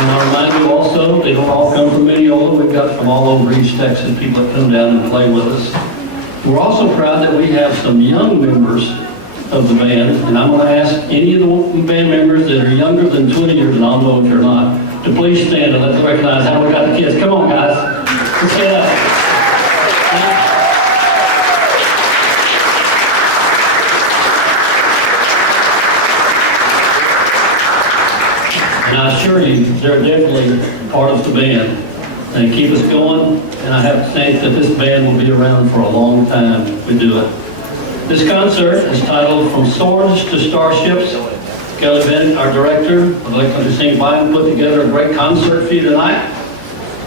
And I remind you also, they don't all come from Mineola. We've got from all over East Texas people that come down and play with us. We're also proud that we have some young members of the band, and I'm going to ask any of the band members that are younger than 20 years, and I'll know if you're not, to please stand and let's recognize how we got the kids. Come on, guys. Let's stand up. And I assure you, they're definitely part of the band. They keep us going, and I have to think that this band will be around for a long time if we do it. This concert is titled From Swords to Starships. Kelly Bennett, our director of Lake Country Sing Band, put together a great concert for you tonight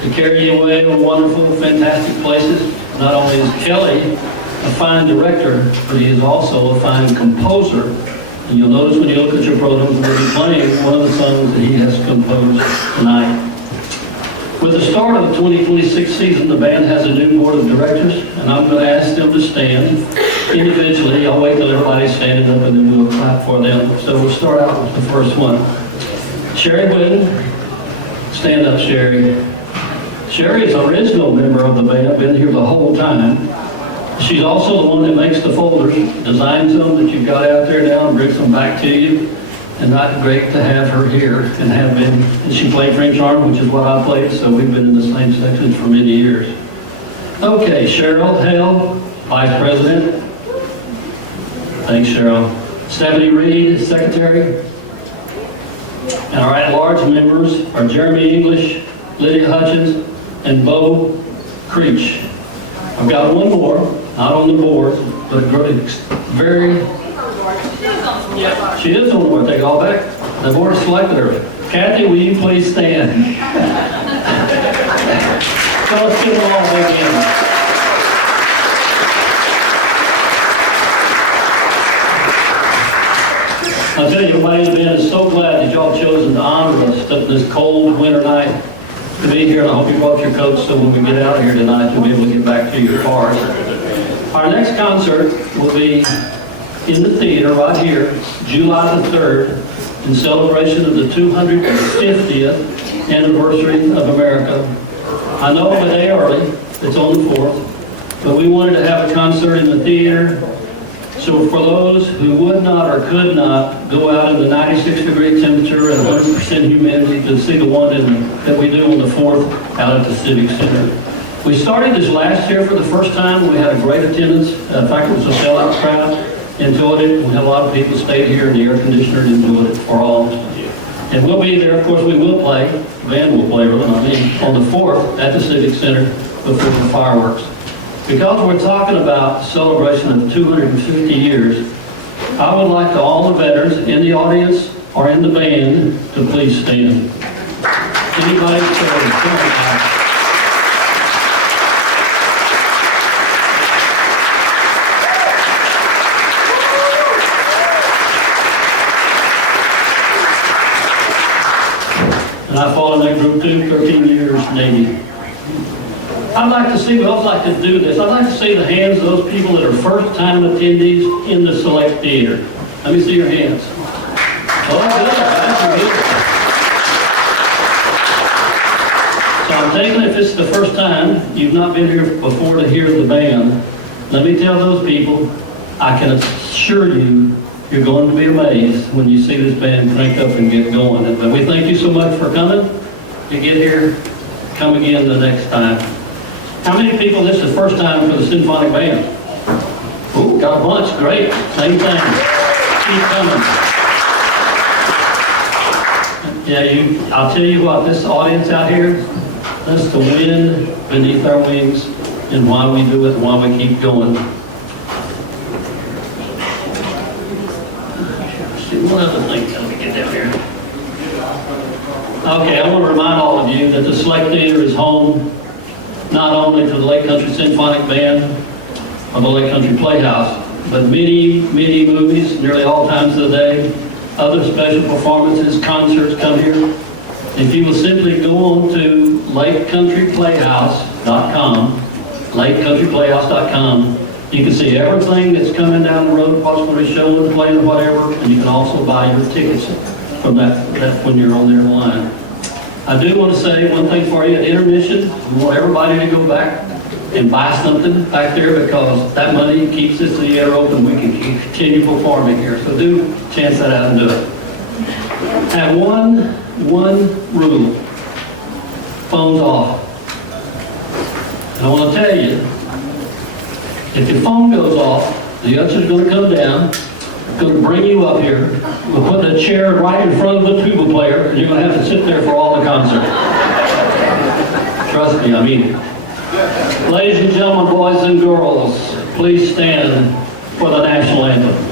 to carry you away to wonderful, fantastic places. Not only is Kelly a fine director, but he is also a fine composer. And you'll notice when you look at your programs, we'll be playing one of the songs that he has composed tonight. With the start of the 2026 season, the band has a new board of directors, and I'm going to ask them to stand individually. I'll wait till everybody's standing up and then we'll clap for them. So we'll start out with the first one. Sherry Whitten. Stand up, Sherry. Sherry is an original member of the band, been here the whole time. She's also the one that makes the folders, designs them that you've got out there now and brings them back to you. And not great to have her here and have been. And she played French horn, which is what I played, so we've been in the same sections for many years. Okay, Cheryl Hale, Vice President. Thanks, Cheryl. Stephanie Reed, Secretary. And our at-large members are Jeremy English, Lydia Hutchins, and Bo Creech. I've got one more, not on the board, but very... Yeah, she is on the board. Take it all back. The board selected her. Kathy, will you please stand? So let's get them all back in. I'll tell you, everybody in the band is so glad that y'all chosen to honor us this cold winter night to be here. And I hope you brought your coats so when we get out of here tonight, you'll be able to get back to your cars. Our next concert will be in the theater right here, July the 3rd, in celebration of the 250th anniversary of America. I know I'm a day early, it's on the 4th, but we wanted to have a concert in the theater. So for those who would not or could not go out in the 96-degree temperature and 100% humidity to see the one that we do on the 4th out at the Civic Center. We started this last year for the first time. We had a great attendance. In fact, it was a sellout crowd. Enjoyed it. We had a lot of people stayed here in the air conditioner and enjoyed it for all. And we'll be there. Of course, we will play. The band will play, really, on the 4th at the Civic Center before the fireworks. Because we're talking about celebration of 250 years, I would like to all the veterans in the audience or in the band to please stand. Anybody stand? And I fought in that group too, 13 years Navy. I'd like to see, we also like to do this, I'd like to see the hands of those people that are first-time attendees in the Select Theater. Let me see your hands. Oh, good. That's good. So I'm thinking if it's the first time, you've not been here before to hear the band, let me tell those people, I can assure you, you're going to be amazed when you see this band crank up and get going. But we thank you so much for coming. You get here, come again the next time. How many people, this is the first time for the Symphonic Band? Ooh, got a bunch, great. Same thing. Keep coming. Yeah, I'll tell you what, this audience out here, that's the wind beneath our wings and why we do it and why we keep going. One other thing, let me get down here. Okay, I want to remind all of you that the Select Theater is home not only to the Lake Country Symphonic Band or the Lake Country Playhouse, but many, many movies, nearly all times of the day, other special performances, concerts come here. If you will simply go on to lakecountryplayhouse.com, lakecountryplayhouse.com, you can see everything that's coming down the road, what's going to be showing, playing, whatever, and you can also buy your tickets from that when you're on their line. I do want to say one thing for you, at intermission, we want everybody to go back and buy something back there because that money keeps this theater open. We can continue performing here. So do chance that out and do it. Have one rule. Phones off. And I want to tell you, if your phone goes off, the usher's going to come down, going to bring you up here. We'll put a chair right in front of the tuba player, and you're going to have to sit there for all the concert. Trust me, I mean it. Ladies and gentlemen, boys and girls, please stand for the national anthem.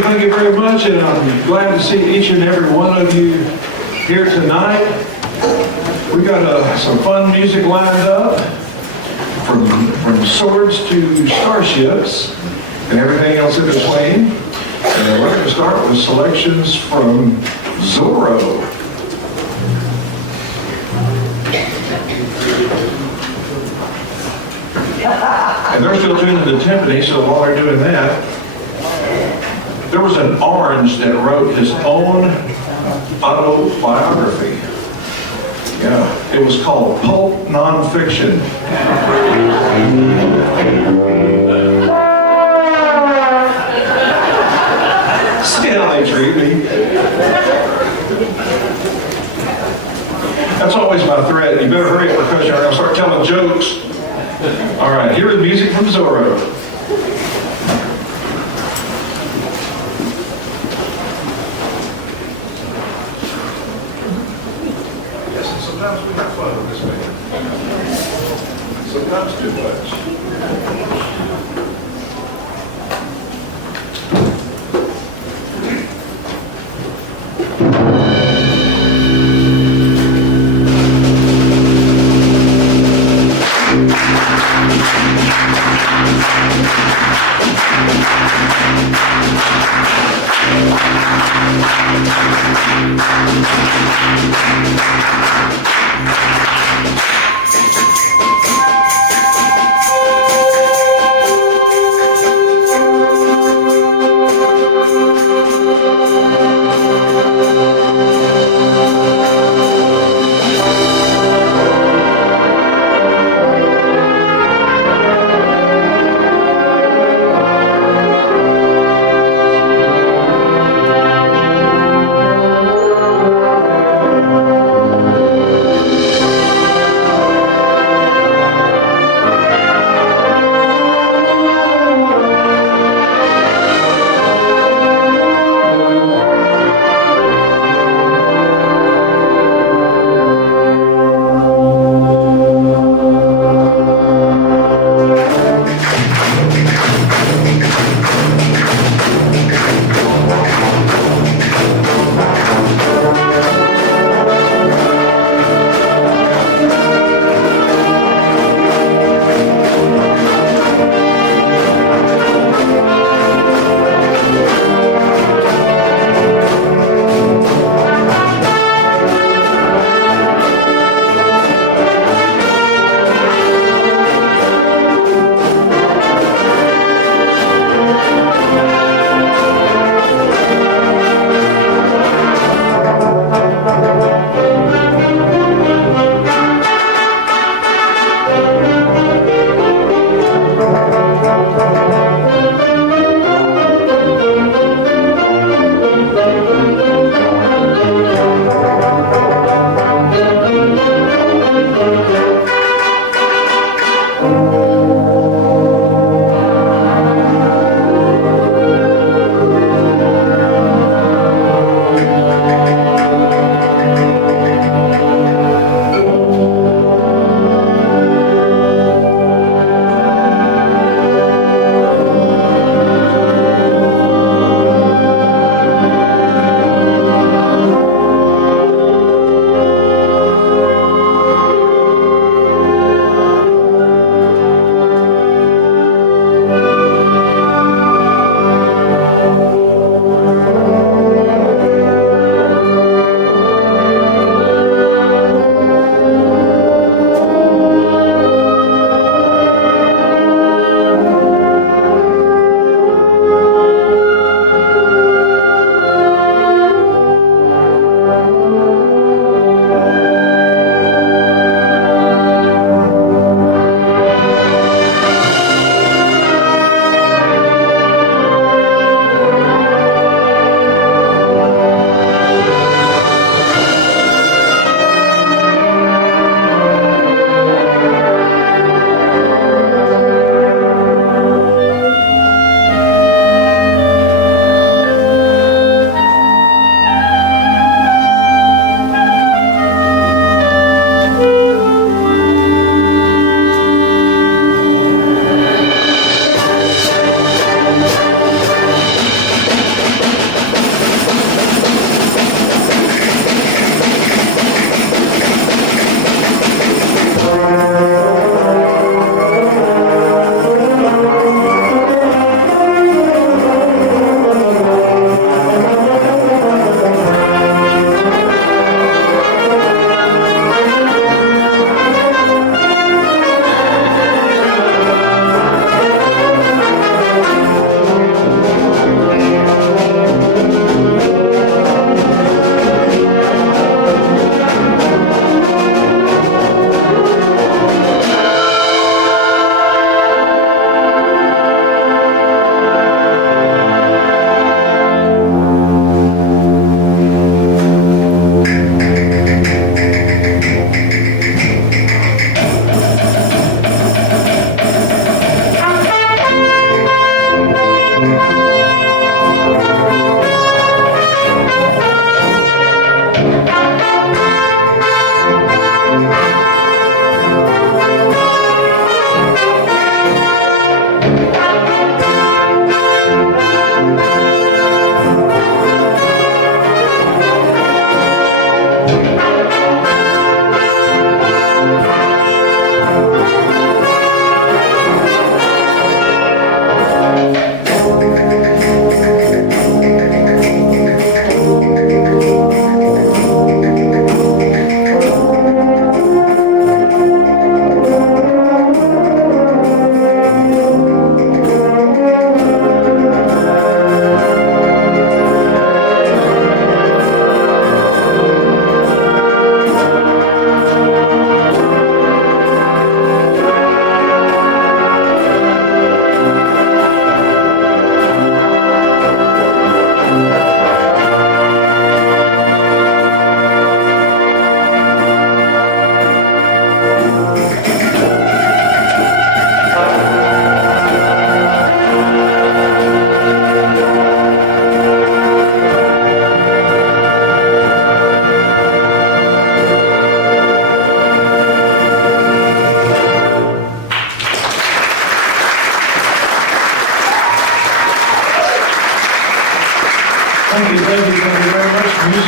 Thank you very much, and I'm glad to see each and every one of you here tonight. We got some fun music lined up, from swords to starships, and everything else in between. And we're going to start with selections from Zorro. And they're still tuning the timpani, so while they're doing that, there was an orange that wrote his own autobiography. Yeah, it was called Pulp Nonfiction. See how they treat me. That's always my threat. You better hurry up, percussion, or I'll start telling jokes. All right, here is music from Zorro. Sometimes we have fun with this man. Sometimes too much.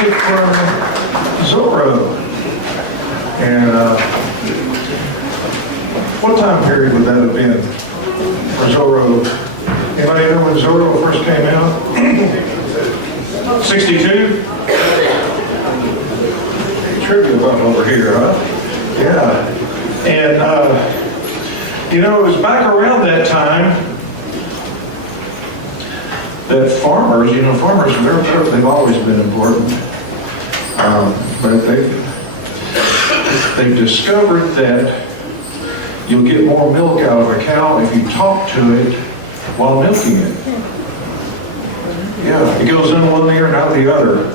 music from Zorro. And what time period would that have been for Zorro? Anybody know when Zorro first came out? 62? Trivia button over here, huh? Yeah. And, you know, it was back around that time that farmers, you know, farmers, they've always been important. But they've discovered that you'll get more milk out of a cow if you talk to it while milking it. Yeah, it goes in one ear and out the other.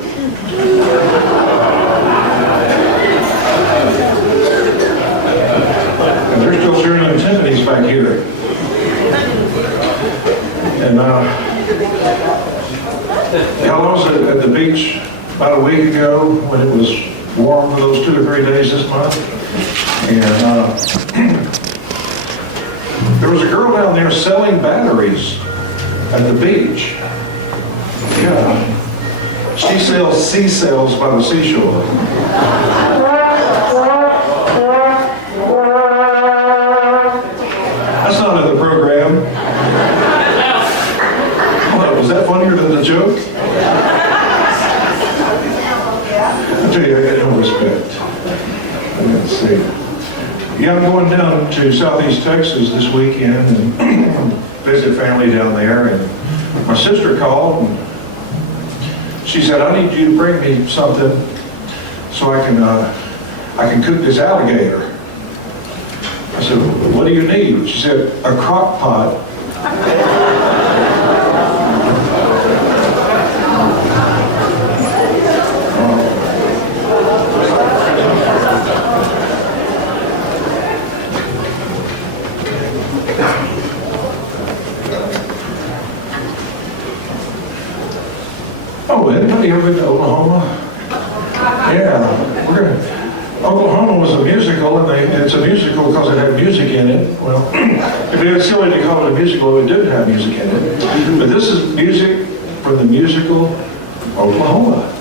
And they're still turning antennas back here. And I was at the beach about a week ago when it was warm for those 2 or 3 days this month. And there was a girl down there selling batteries at the beach. Yeah. She sells sea sails by the seashore. That's not in the program. What, was that funnier than the joke? I tell you, I got no respect. Let's see. Yeah, I'm going down to Southeast Texas this weekend and visit family down there. And my sister called and she said, I need you to bring me something so I can cook this alligator. I said, what do you need? She said, a crock pot. Oh, anybody ever been to Oklahoma? Yeah, Oklahoma was a musical, and it's a musical because it had music in it. Well, if it was silly to call it a musical, it didn't have music in it. But this is music from the musical Oklahoma.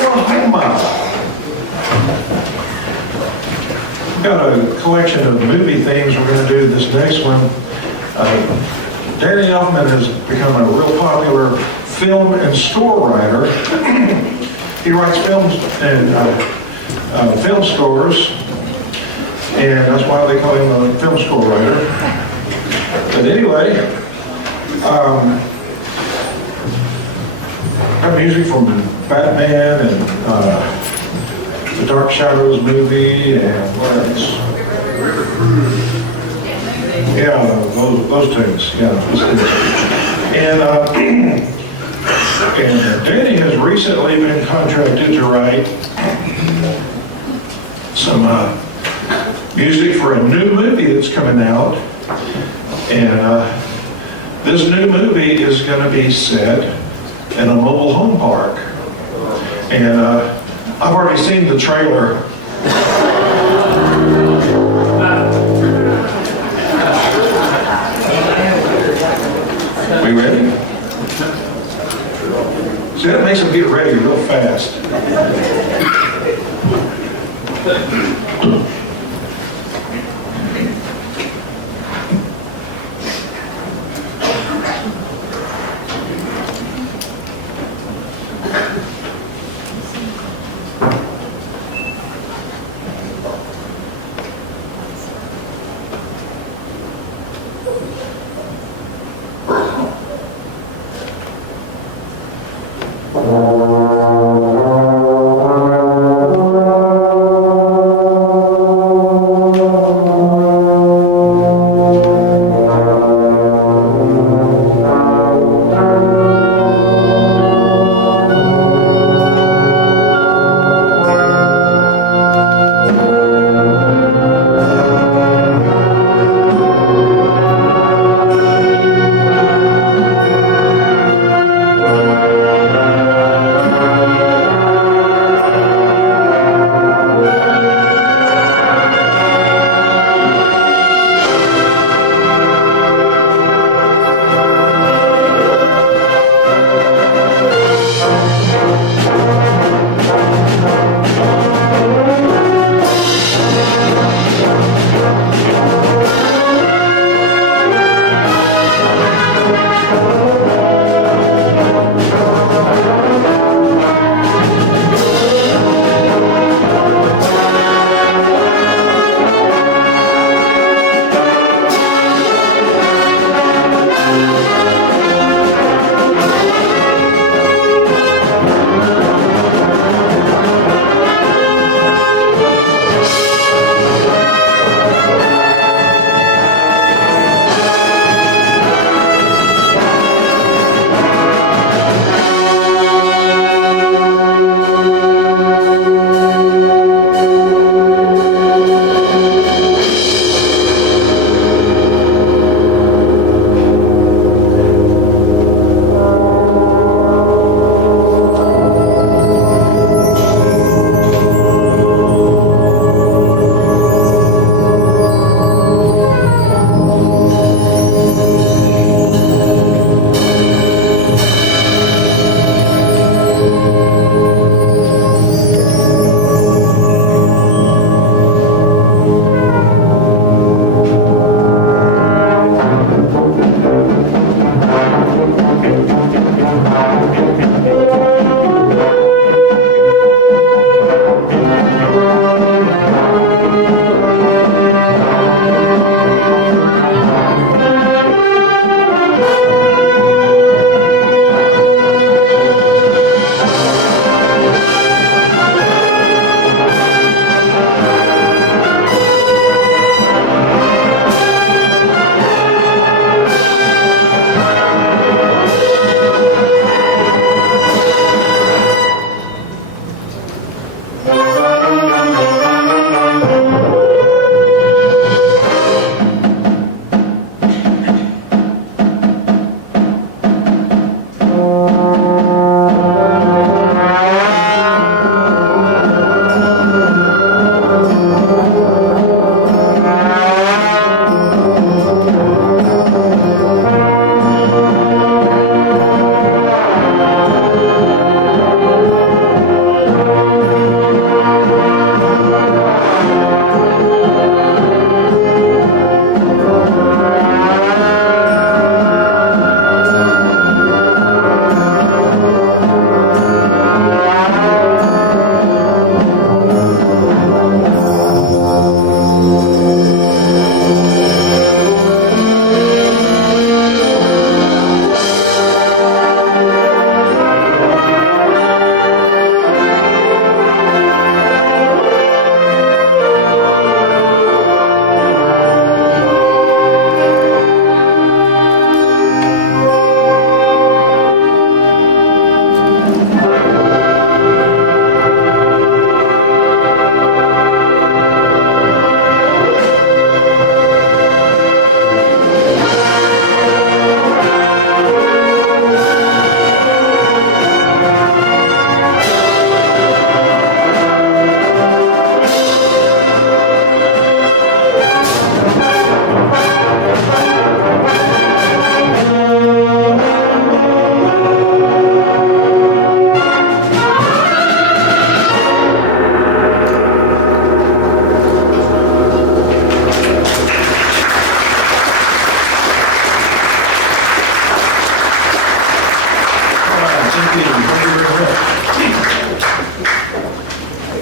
Oklahoma. We've got a collection of movie themes we're going to do this next one. Danny Elfman has become a real popular film and score writer. He writes films and film scores, and that's why they call him a film score writer. But anyway, got music from Batman and the Dark Shadows movie and what else? Yeah, those tunes. Yeah, and Danny has recently been contracted to write some music for a new movie that's coming out. And this new movie is going to be set in a mobile home park. And I've already seen the trailer. We ready? See, that makes them get ready real fast.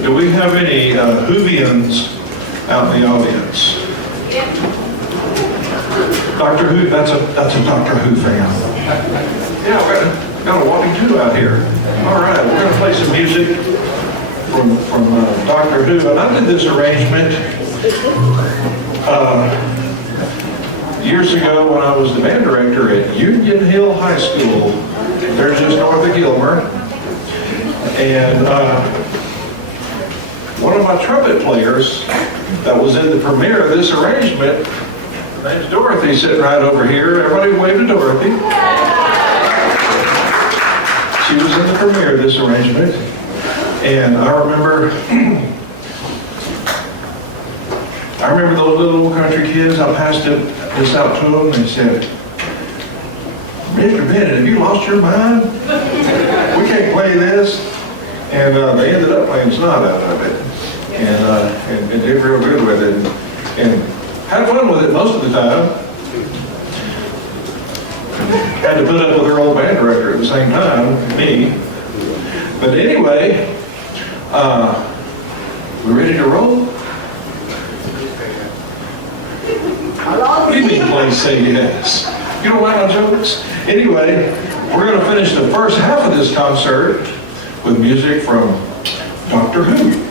Do we have any Whovians out in the audience? Doctor Who, that's a Doctor Who fan. Yeah, we got a whopping two out here. All right, we're going to play some music from Doctor Who. And I did this arrangement years ago when I was the band director at Union Hill High School. They're just north of Gilmer. And one of my trumpet players that was in the premiere of this arrangement, her name's Dorothy, sitting right over here. Everybody wave to Dorothy. She was in the premiere of this arrangement. And I remember those little country kids. I passed this out to them. They said, "Mr. Bennett, have you lost your mind? We can't play this." And they ended up playing snot out of it, and did real good with it, and had fun with it most of the time. Had to put up with their old band director at the same time, me. But anyway, we ready to roll? What do you mean, please say yes? You don't like my jokes? Anyway, we're going to finish the first half of this concert with music from Doctor Who.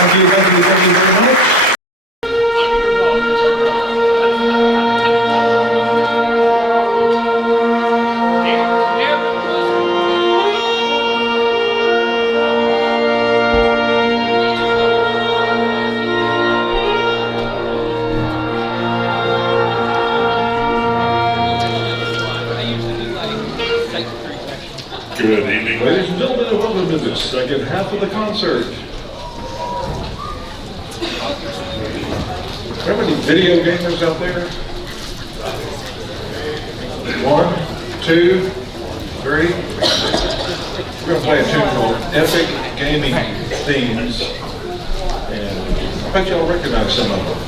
Thank you very much. Good evening, Ladies and gentlemen, and welcome to the second half of the concert. How many video gamers out there? 1, 2, 3. We're going to play a tune called Epic Gaming Themes, and I bet y'all recognize some of them.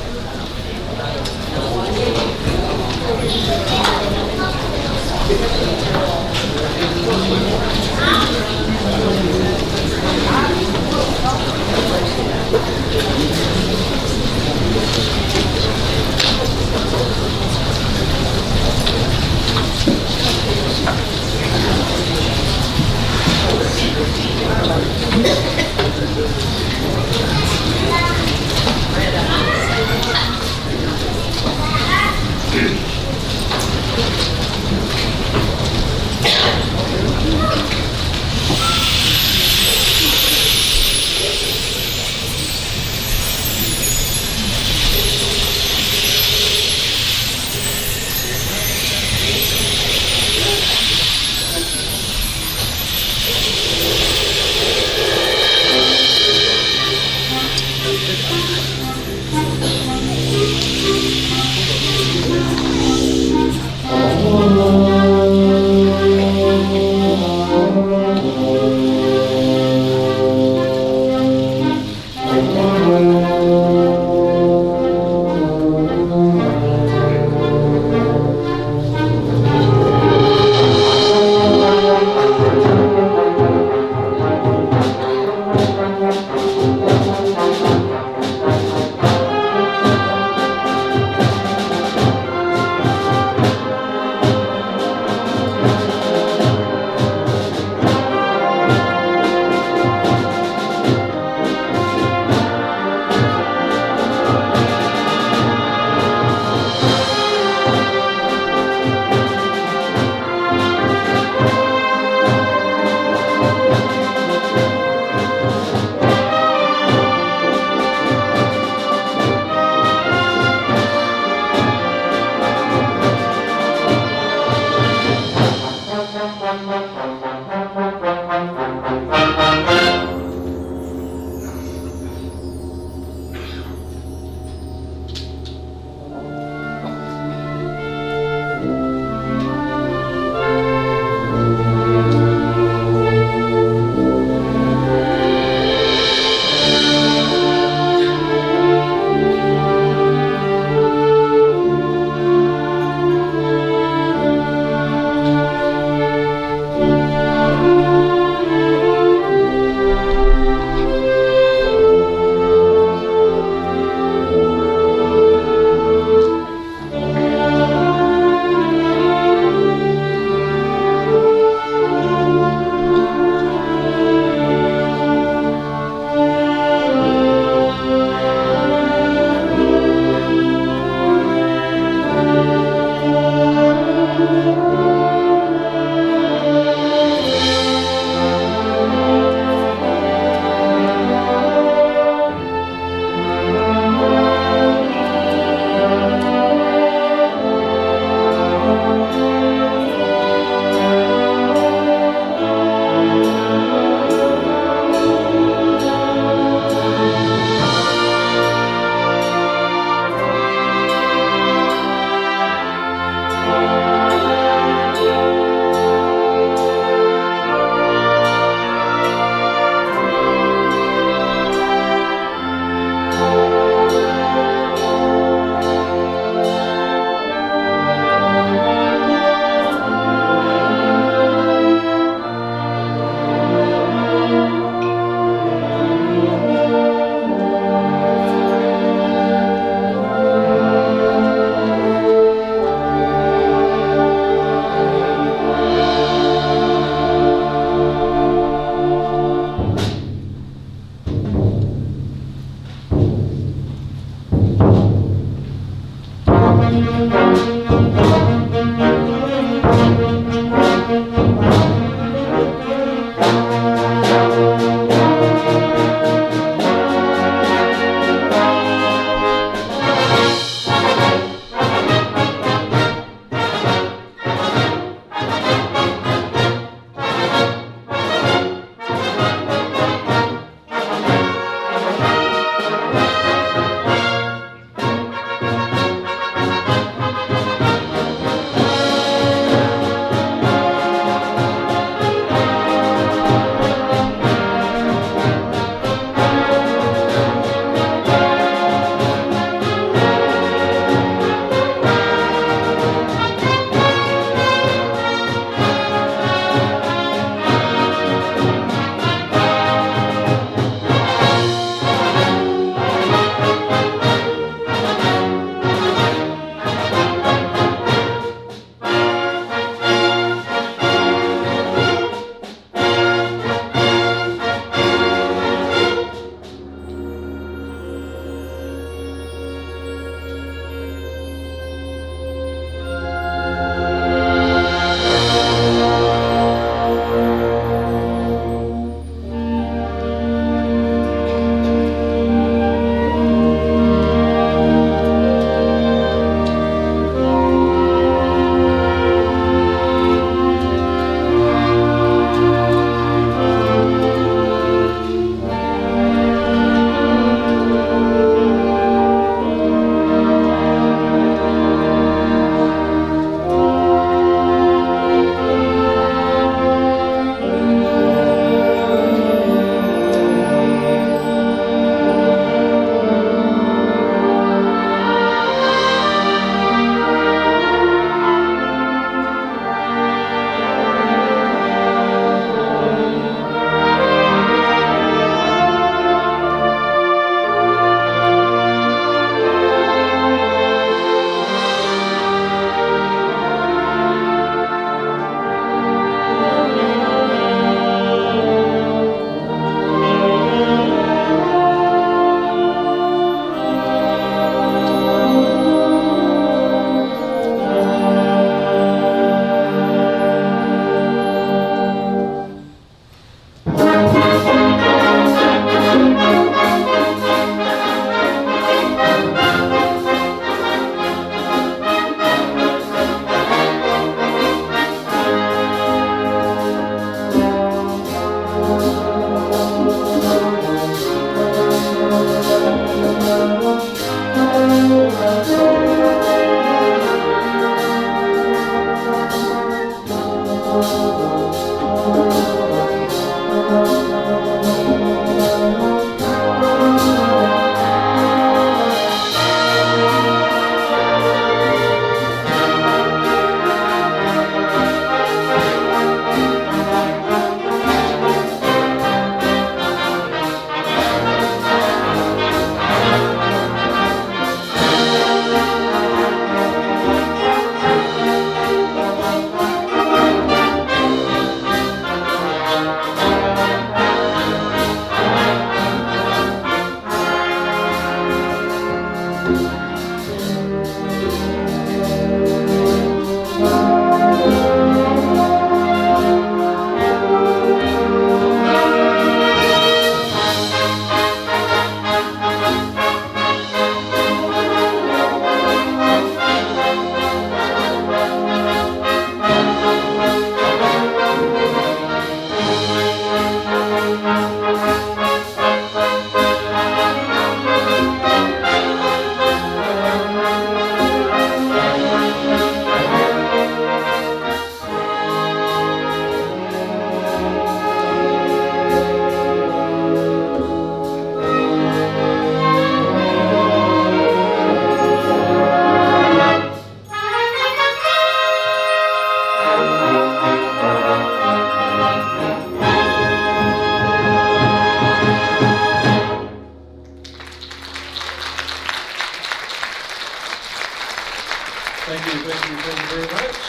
Thank you very much.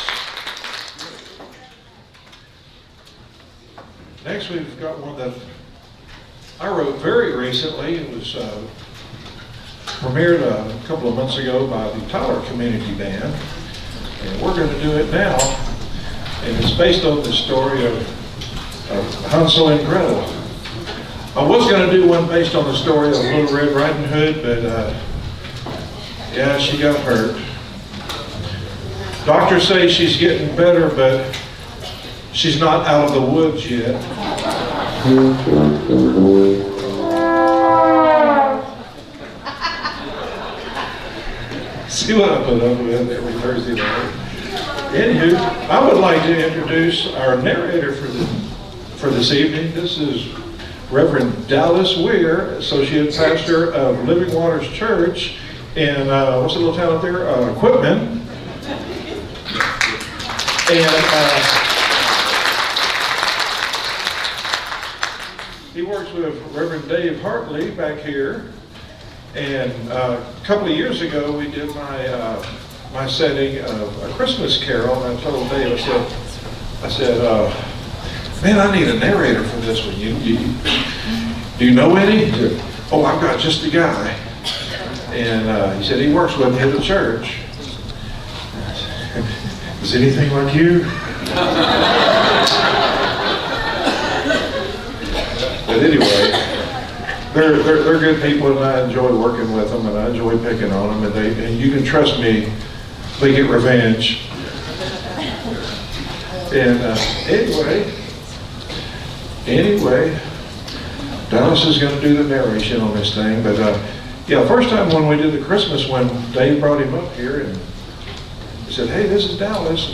Next, we've got one that I wrote very recently. It was premiered a couple of months ago by the Tyler Community Band, and we're going to do it now. And it's based on the story of Hansel and Gretel. I was going to do one based on the story of Little Red Riding Hood, but yeah, she got hurt. Doctors say she's getting better, but she's not out of the woods yet. See what I put up with every Thursday night. Anywho, I would like to introduce our narrator for this evening. This is Reverend Dallas Weir, Associate Pastor of Living Waters Church in, what's the little town up there? Quitman. And he works with Reverend Dave Hartley back here. And a couple of years ago, we did my setting of A Christmas Carol, and I told Dave, I said, man, I need a narrator for this one. Do you know any? He said, oh, I've got just a guy. And he said he works with me at the church. Is anything like you? But anyway, they're good people, and I enjoy working with them, and I enjoy picking on them, and you can trust me, they get revenge. And anyway, Dallas is going to do the narration on this thing, but yeah, first time when we did the Christmas one, Dave brought him up here, and he said, hey, this is Dallas.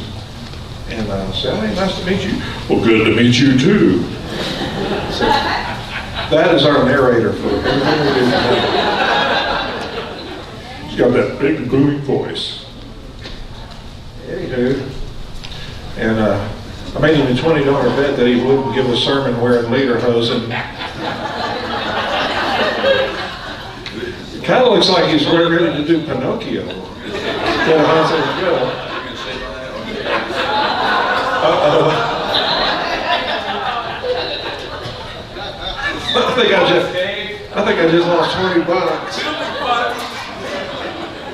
And I said, hey, nice to meet you. Well, good to meet you too. So, that is our narrator for everything we do today. He's got that big booming voice. Anywho, and I made him a $20 bet that he wouldn't give a sermon wearing lederhosen. It kind of looks like he's ready to do Pinocchio. Uh-oh. I think I just lost 20 bucks.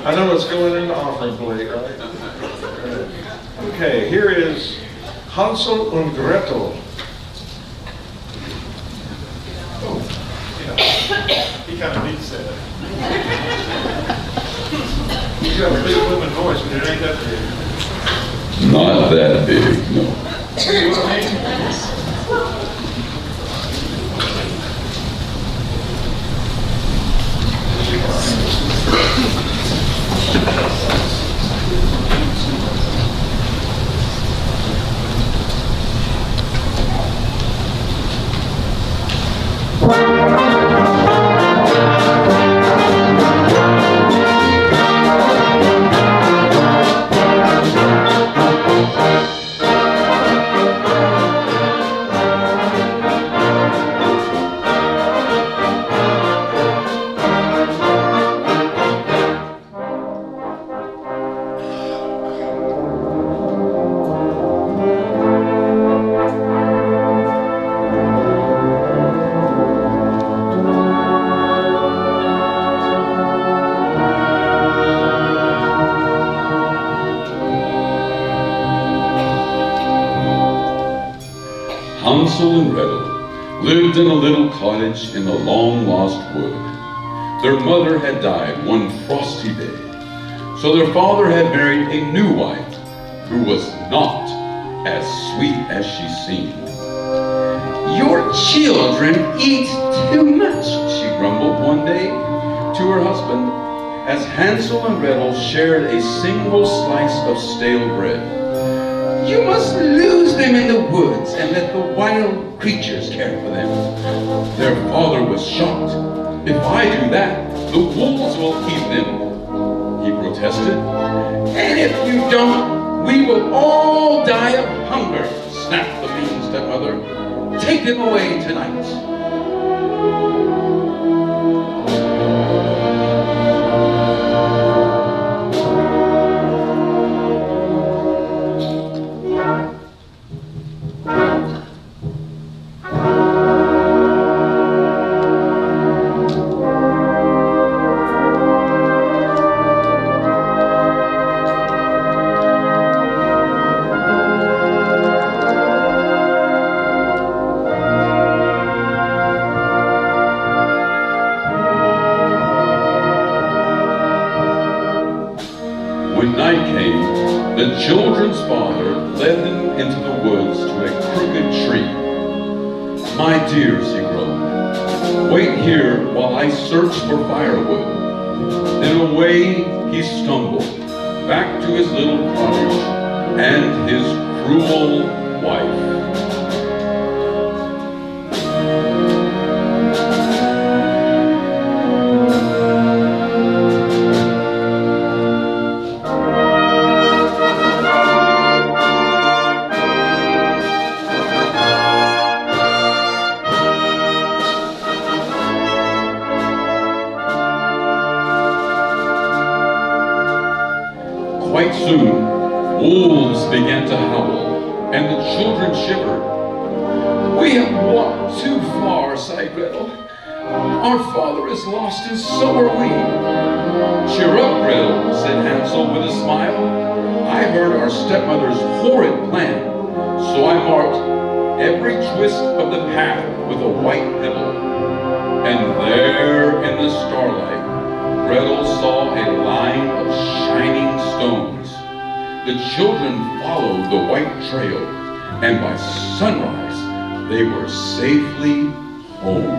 I know what's going in the offering plate, right? Okay, here is Hansel und Gretel. Oh, yeah. He kind of needs that. He's got a big woman voice, but it ain't that big. Not that big, no. See what I mean? Hansel and Gretel lived in a little cottage in the long-lost wood. Their mother had died one frosty day, so their father had married a new wife who was not as sweet as she seemed. "Your children eat too much," she grumbled one day to her husband, as Hansel and Gretel shared a single slice of stale bread. "You must lose them in the woods and let the wild creatures care for them." Their father was shocked. "If I do that, the wolves will eat them," he protested. "And if you don't, we will all die of hunger," snapped the mean stepmother. "Take them away tonight." The children's father led them into the woods to a crooked tree. "My dears," he groaned, "wait here while I search for firewood." Then away he stumbled, back to his little cottage and his cruel wife. Quite soon, wolves began to howl, and the children shivered. "We have walked too far," sighed Gretel. "Our father is lost, and so are we." "Cheer up, Gretel," said Hansel with a smile. "I heard our stepmother's horrid plan, so I marked every twist of the path with a white pebble." And there in the starlight, Gretel saw a line of shining stones. The children followed the white trail, and by sunrise, they were safely home.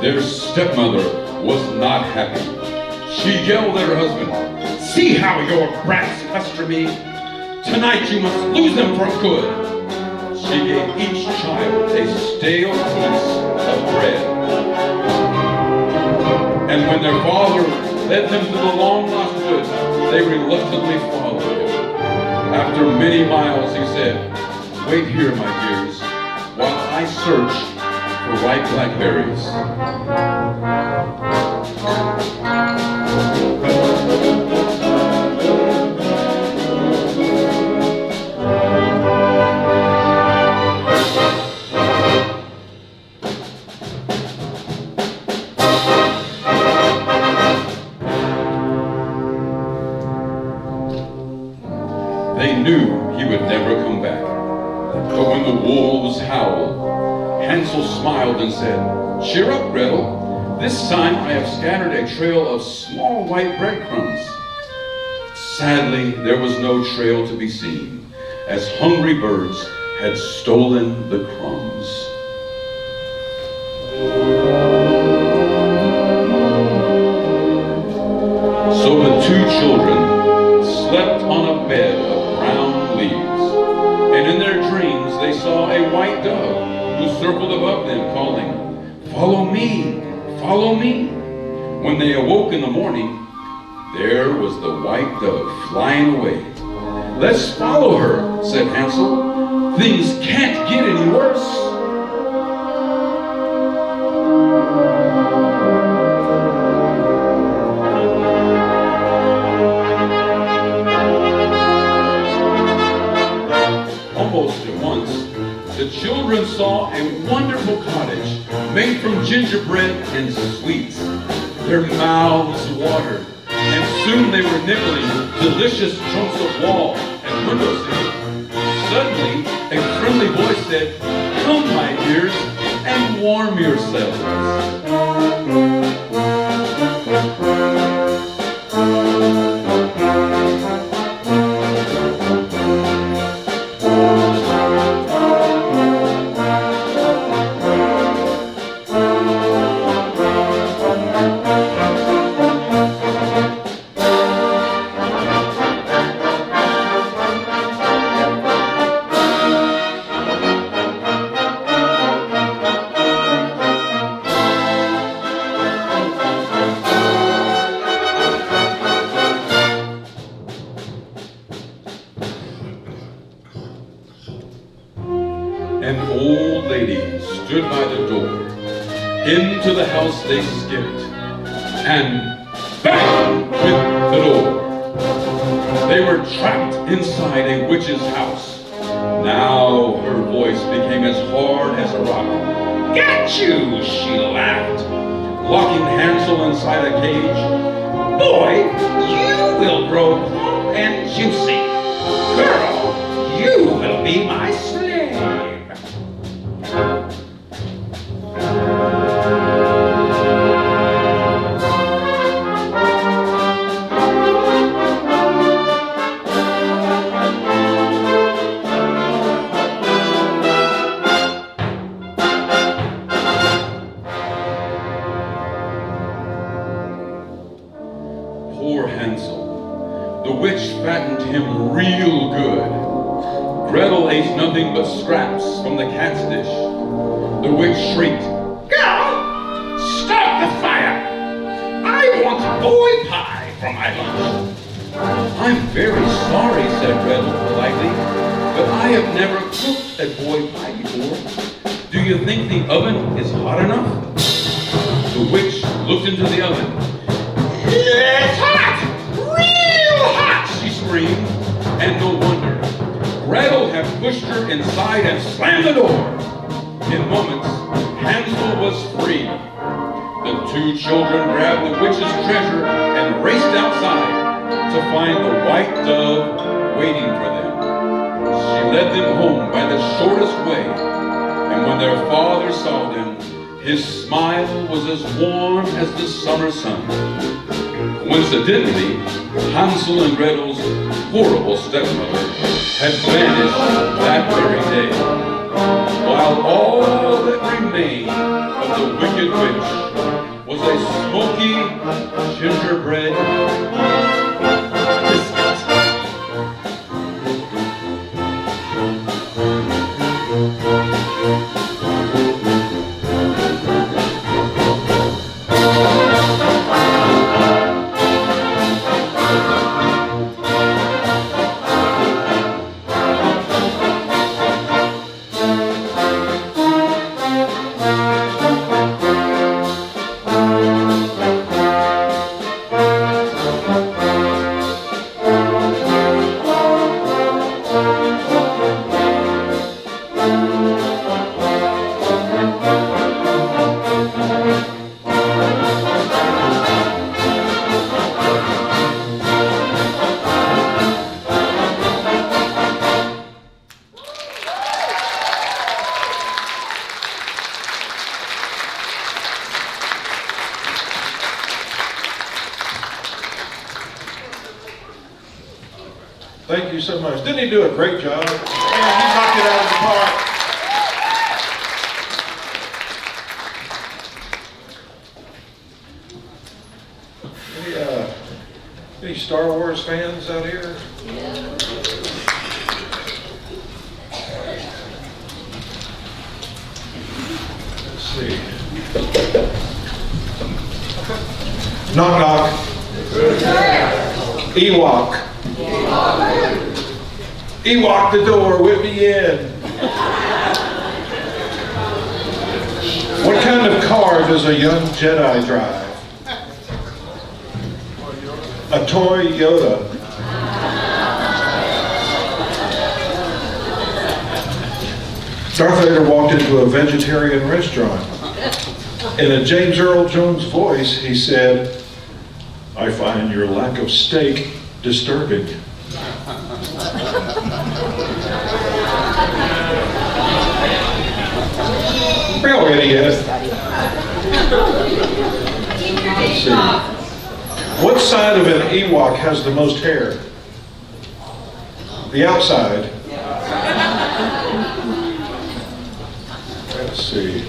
Their stepmother was not happy. She yelled at her husband, "See how your brats pester me! Tonight you must lose them for good!" She gave each child a stale piece of bread. And when their father led them to the long-lost woods, they reluctantly followed him. After many miles, he said, "Wait here, my dears, while I search for ripe blackberries." They knew he would never come back. But when the wolves howled, Hansel smiled and said, "Cheer up, Gretel. This time I have scattered a trail of small white breadcrumbs." Sadly, there was no trail to be seen, as hungry birds had stolen the crumbs. So the two children slept on a bed of brown leaves, and in their dreams they saw a white dove who circled above them, calling, "Follow me, follow me." When they awoke in the morning, there was the white dove flying away. "Let's follow her," said Hansel. "Things can't get any worse." Almost at once, the children saw a wonderful cottage made from gingerbread and sweets. Their mouths watered, and soon they were nibbling delicious chunks of wall and windowsill. Suddenly, a friendly voice said, "Come, my dears, and warm yourselves." An old lady stood by the door. Into the house they skipped, and bang went the door. They were trapped inside a witch's house. Now her voice became as hard as a rock. "Got you," she laughed, locking Hansel inside a cage. "Boy, you will grow plump and juicy. Girl, you will be my slave." Poor Hansel. The witch fattened him real good. Gretel ate nothing but scraps from the cat's dish. The witch shrieked, "Girl, stop the fire! I want boy pie for my lunch." "I'm very sorry," said Gretel politely, "but I have never cooked a boy pie before. Do you think the oven is hot enough?" The witch looked into the oven. "It's hot! Real hot!" she screamed. And no wonder. Gretel had pushed her inside and slammed the door. In moments, Hansel was free. The two children grabbed the witch's treasure and raced outside to find the white dove waiting for them. She led them home by the shortest way, and when their father saw them, his smile was as warm as the summer sun. Coincidentally, Hansel and Gretel's horrible stepmother had vanished that very day, while all that remained of the wicked witch was a smoky gingerbread biscuit. Thank you so much. Didn't he do a great job? Man, he knocked it out of the park. Any Star Wars fans out here? Let's see. Knock knock. Ewok. Ewok the door, whip me in. What kind of car does a young Jedi drive? A toy Yoda. Darth Vader walked into a vegetarian restaurant. In a James Earl Jones voice, he said, "I find your lack of steak disturbing." Real idiot. Let's see. What side of an Ewok has the most hair? The outside. Let's see.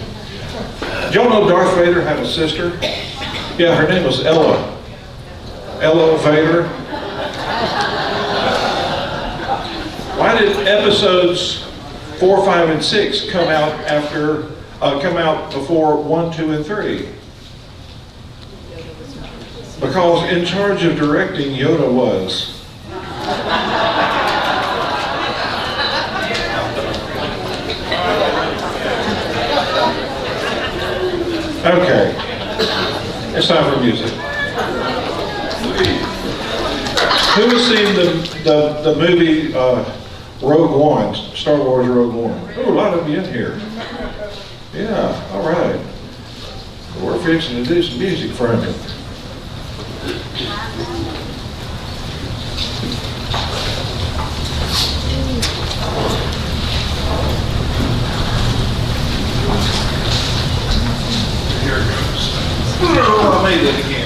Did y'all know Darth Vader had a sister? Yeah, her name was Ella. Ella Vader. Why did episodes 4, 5, and 6 come out before 1, 2, and 3? Because in charge of directing, Yoda was. Okay, it's time for music. Who has seen the movie Rogue One, Star Wars Rogue One? Oh, a lot of you in here. Yeah, all right. We're fixing to do some music for him. Here it goes. Oh, I made it again.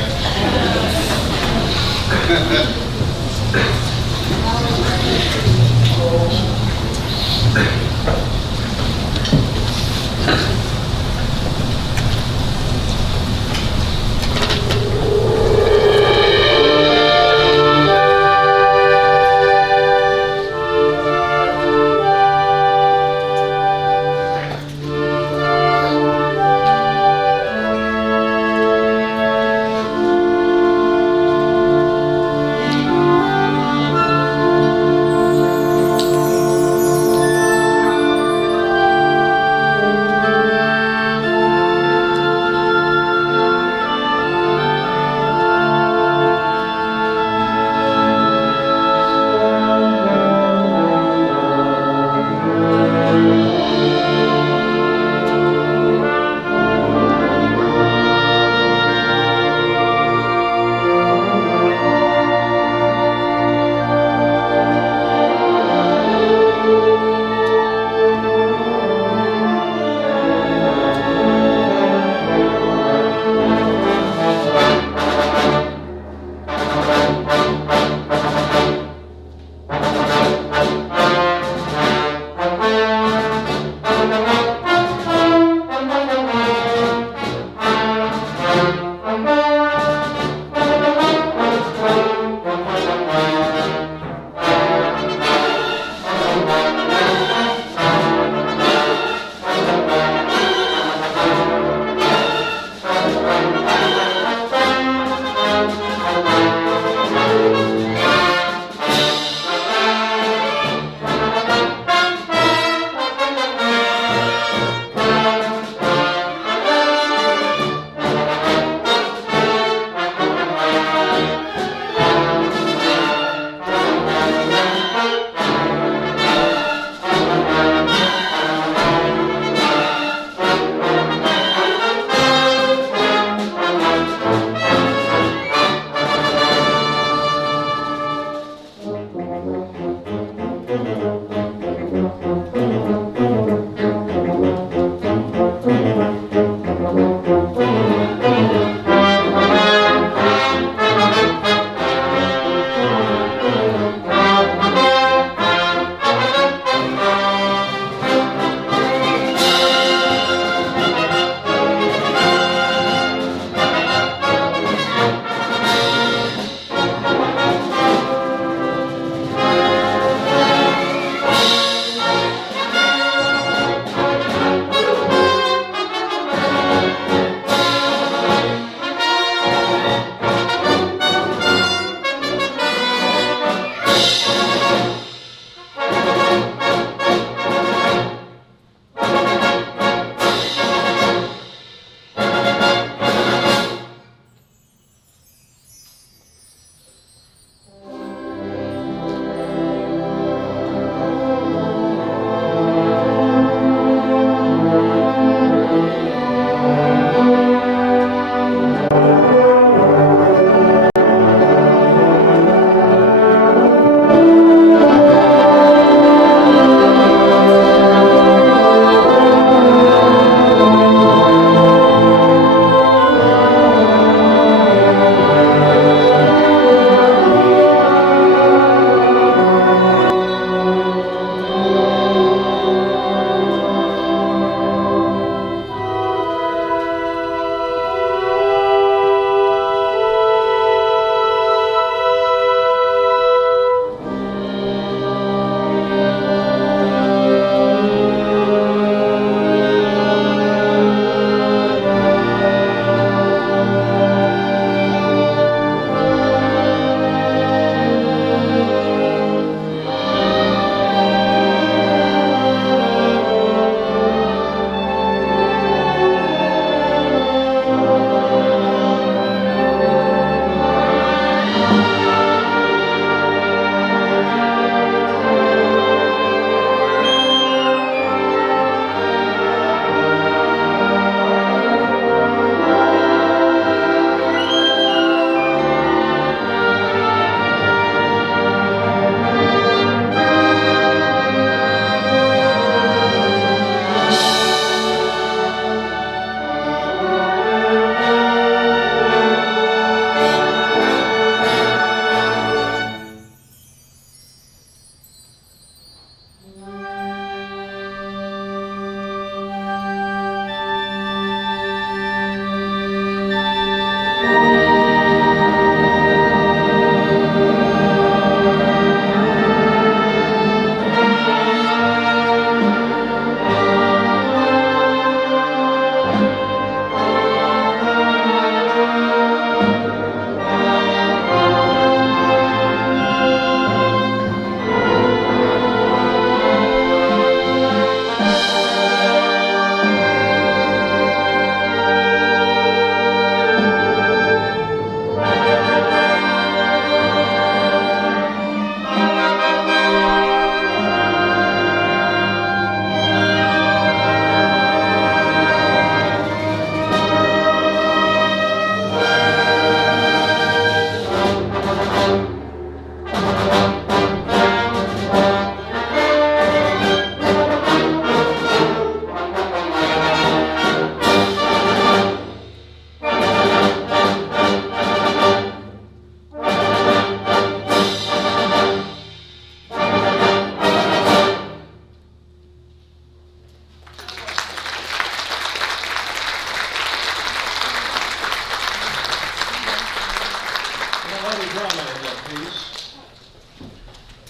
lot of drama in that piece.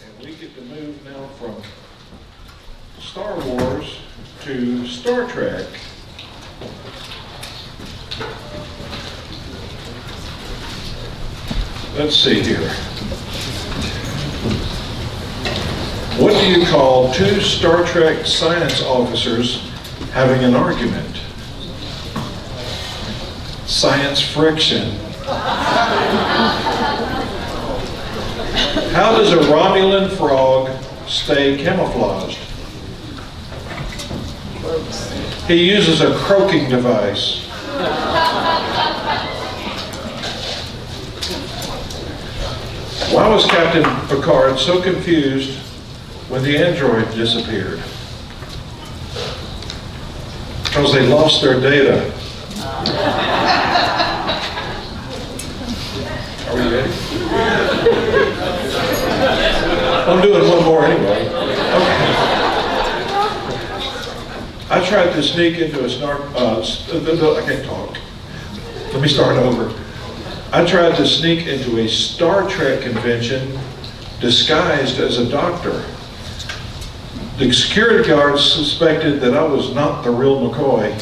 And we get to move now from Star Wars to Star Trek. Let's see here. What do you call two Star Trek science officers having an argument? Science friction. How does a Romulan frog stay camouflaged? He uses a croaking device. Why was Captain Picard so confused when the android disappeared? Because they lost their data. Are we ready? I'm doing one more anyway. Okay. I tried to sneak into I can't talk. Let me start over. I tried to sneak into a Star Trek convention disguised as a doctor. The security guards suspected that I was not the real McCoy.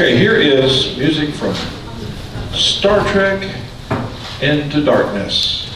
Okay, here is music from Star Trek Into Darkness.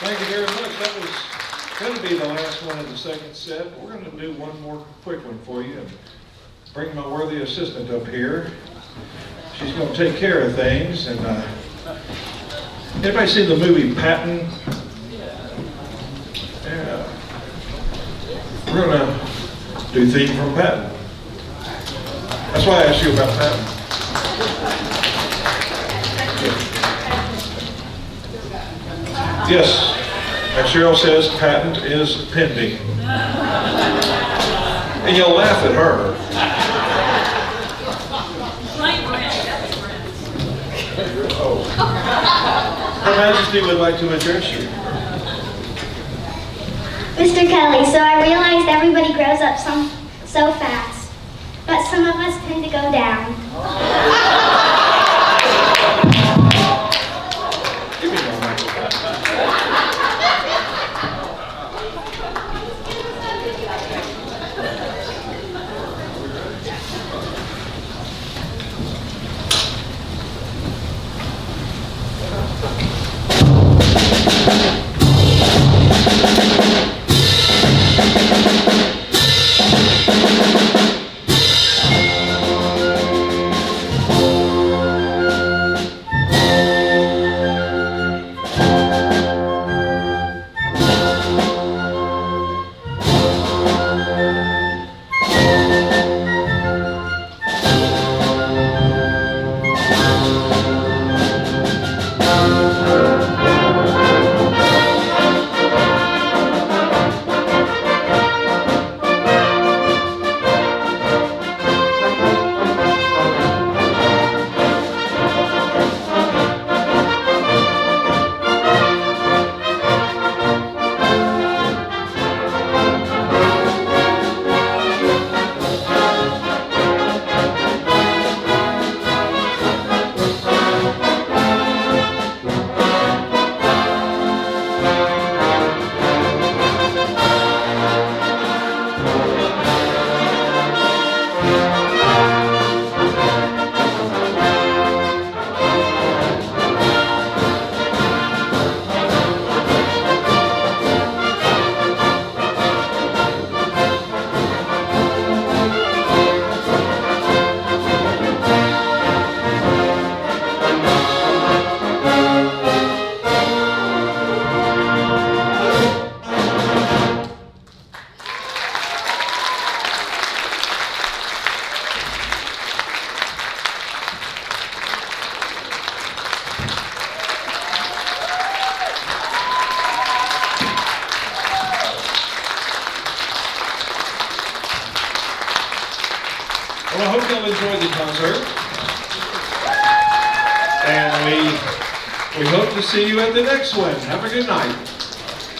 Thank you very much. That was going to be the last one of the second set. We're going to do one more quick one for you and bring my worthy assistant up here. She's going to take care of things. And anybody seen the movie Patton? Yeah. We're going to do theme from Patton. That's why I asked you about Patton. Yes, as Cheryl says, patent is pending. And you'll laugh at her. Oh. Her Majesty would like to address you. Mr. Kelly, so I realized everybody grows up so fast, but some of us tend to go down. Give me one microphone. Well, I hope y'all enjoyed the concert. And we hope to see you at the next one. Have a good night.